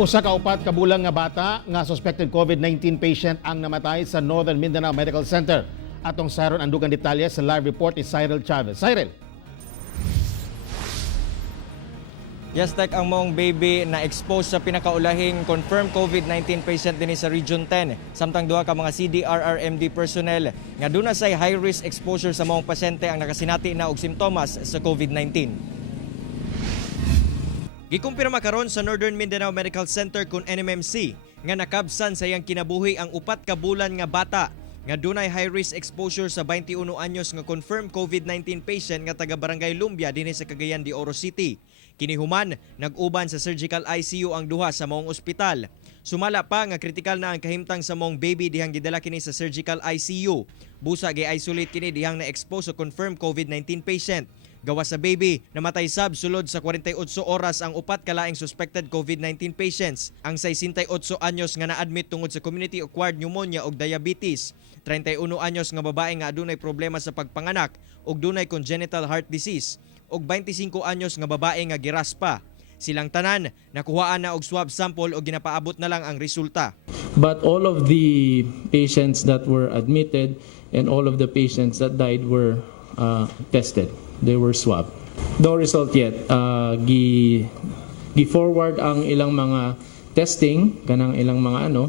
Usa ka upat ka bulang nga bata nga suspected COVID-19 patient ang namatay sa Northern Mindanao Medical Center. Atong saron ang dugang detalye sa live report ni Cyril Chavez. Cyril. Yes, Tek, ang mong baby na exposed sa pinakaulahing confirmed COVID-19 patient din sa Region 10. Samtang duha ka mga CDRRMD personnel nga duna say high-risk exposure sa mong pasyente ang nakasinati na og simptomas sa COVID-19. Gikumpirma karon sa Northern Mindanao Medical Center kun NMMC nga nakabsan sa iyang kinabuhi ang upat ka bulan nga bata nga dunay high-risk exposure sa 21 anyos nga confirmed COVID-19 patient nga taga Barangay Lumbia dinhi sa Cagayan de Oro City. Kinihuman, nag-uban sa surgical ICU ang duha sa maong ospital. Sumala pa nga kritikal na ang kahimtang sa maong baby dihang gidala kini sa surgical ICU. Busa gi-isolate kini dihang na-expose sa confirmed COVID-19 patient. Gawa sa baby, namatay sab sulod sa 48 oras ang upat kalaing suspected COVID-19 patients. Ang 68 anyos nga na-admit tungod sa community-acquired pneumonia ug diabetes. 31 anyos nga babae nga adunay problema sa pagpanganak ug dunay congenital heart disease. Og 25 anyos nga babae nga giraspa. Silang tanan nakuhaan na og swab sample o ginapaabot na lang ang resulta. But all of the patients that were admitted and all of the patients that died were tested. They were swabbed. No result yet. Gi-forward ang ilang mga testing kanang ilang mga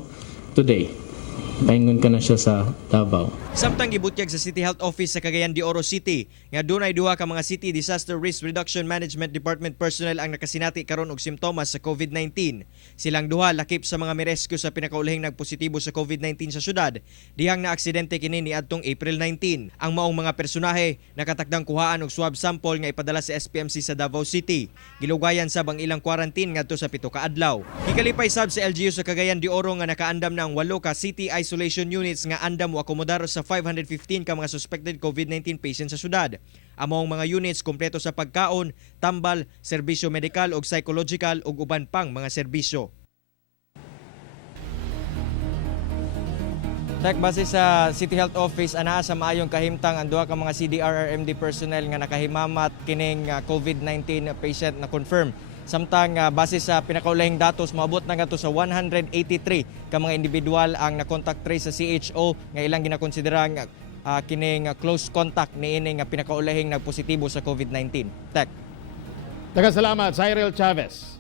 today. Paingon ka na siya sa Davao. Samtang gibutyag sa City Health Office sa Cagayan de Oro City nga dunay duha ka mga City Disaster Risk Reduction Management Department personnel ang nakasinati karon og simptomas sa COVID-19. Silang duha lakip sa mga mirescue sa pinakaulahing nagpositibo sa COVID-19 sa syudad dihang naaksidente kini niadtong April 19. Ang maong mga personahe nakatakdang kuhaan og swab sample nga ipadala sa SPMC sa Davao City. Gilugayan sab ang ilang quarantine ngadto sa 7 ka adlaw. Gikalipay sab sa LGU sa Cagayan de Oro nga nakaandam na ang 8 ka City Isolation Units nga andam o akomodar sa 515 ka mga suspected COVID-19 patients sa syudad. Among mga units kompleto sa pagkaon, tambal, serbisyo medikal ug psychological ug uban pang mga serbisyo. Tek, base sa City Health Office, anaa sa maayong kahimtang ang duha ka mga CDRRMD personnel nga nakahimamat kining COVID-19 patient na confirm. Samtang base sa pinakaulahing datos, maabot na nga to sa 183 ka mga individual ang na-contact trace sa CHO nga ilang ginakonsiderang kining close contact niini nga pinakaulahing nagpositibo sa COVID-19. Tek. Daghang salamat, Cyril Chavez.